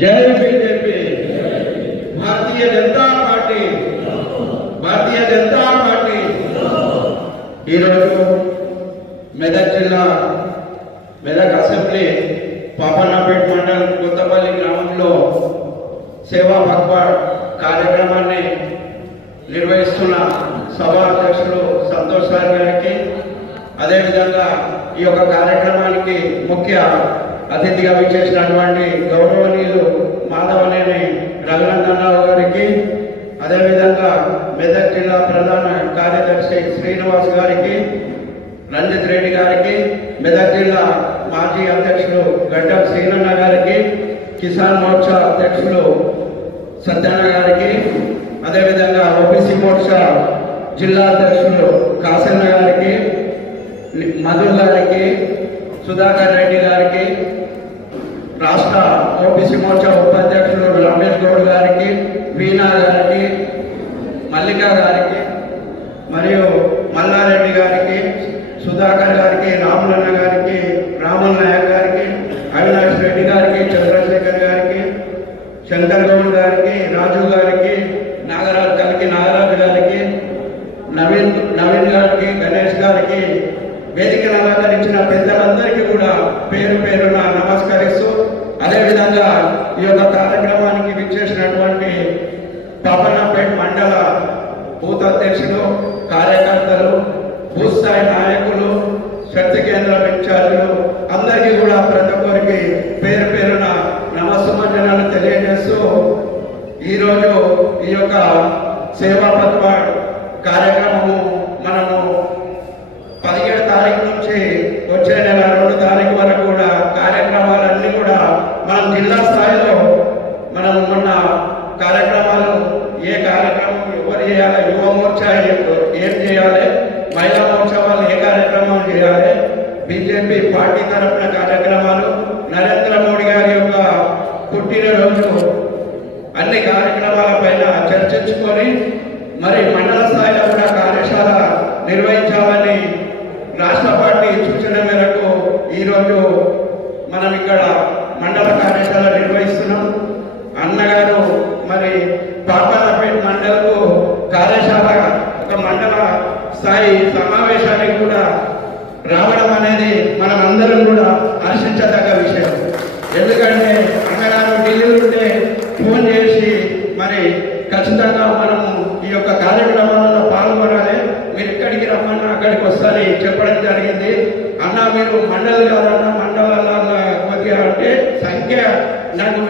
జై BJP, Bharatiya Janata party, Bharatiya Janata party. ఈరోజు మెదక్ జిల్లా మెదక్ అసెంబ్లీ పాపన్నపేట మండలం కొత్తపల్లి గ్రామంలో సేవా భక్వాడ్ కార్యక్రమాన్ని నిర్వహిస్తున్న సభా అధ్యక్షులు సంతోష్ సార్ గారికి, అదేవిధంగా ఈ యొక్క కార్యక్రమానికి ముఖ్య అతిథిగా విచ్చేసినటువంటి గౌరవనీయులు మాధవనేని రఘునందనరావు గారికి, అదేవిధంగా మెదక్ జిల్లా ప్రధాన కార్యదర్శి శ్రీనివాస్ గారికి, రంజిత్ రెడ్డి గారికి, మెదక్ జిల్లా మాజీ అధ్యక్షులు గడ్డం శ్రీనన్న గారికి, కిసాన్ మోర్చా అధ్యక్షులు సత్యన్న గారికి, అదేవిధంగా ఓబీసీ మోర్చా జిల్లా అధ్యక్షులు కాసన్న గారికి, మధు గారికి, సుధాకర్ రెడ్డి గారికి, రాష్ట్ర ఓబీసీ మోర్చా ఉపాధ్యక్షులు రమేష్ గౌడ్ గారికి, వీణా గారికి, మల్లికా గారికి, మరియు మల్లారెడ్డి గారికి, సుధాకర్ గారికి, రాములన్న గారికి, రామన్ నాయక్ గారికి, అవినాష్ రెడ్డి గారికి, చంద్రశేఖర్ గారికి, శంకర్ గౌడ్ గారికి, రాజు గారికి, నాగరాజు గారికి, నవీన్ గారికి, గణేష్ గారికి, వేదికను అలంకరించిన పెద్దలందరికీ కూడా పేరు పేరున నమస్కరిస్తూ, అదేవిధంగా ఈ యొక్క కార్యక్రమానికి విచ్చేసినటువంటి పాపన్నపేట మండల బూత్ అధ్యక్షులు, కార్యకర్తలు, బూత్ స్థాయి నాయకులు, శక్తి కేంద్రం ఇన్ఛార్జీలు అందరికీ కూడా ప్రతి ఒక్కరికి పేరు పేరున నమస్సుమంజనాలు తెలియజేస్తూ, ఈరోజు ఈ యొక్క సేవా పత్వాడ్ కార్యక్రమము మనము 17 తారీఖు నుంచి వచ్చే నెల 2 తారీఖు వరకు కూడా కార్యక్రమాలన్నీ కూడా మనం జిల్లా స్థాయిలో మనం మొన్న కార్యక్రమాలు ఏ కార్యక్రమం ఎవరు చేయాలి, యువ మోర్చా ఏం చేయాలి, మహిళా మోర్చా వాళ్ళు ఏ కార్యక్రమాలు చేయాలి, బీజేపీ పార్టీ తరఫున కార్యక్రమాలు, నరేంద్ర మోడీ గారి యొక్క పుట్టినరోజు అన్ని కార్యక్రమాల పైన చర్చించుకొని మరి మండల స్థాయిలో కూడా కార్యశాల నిర్వహించి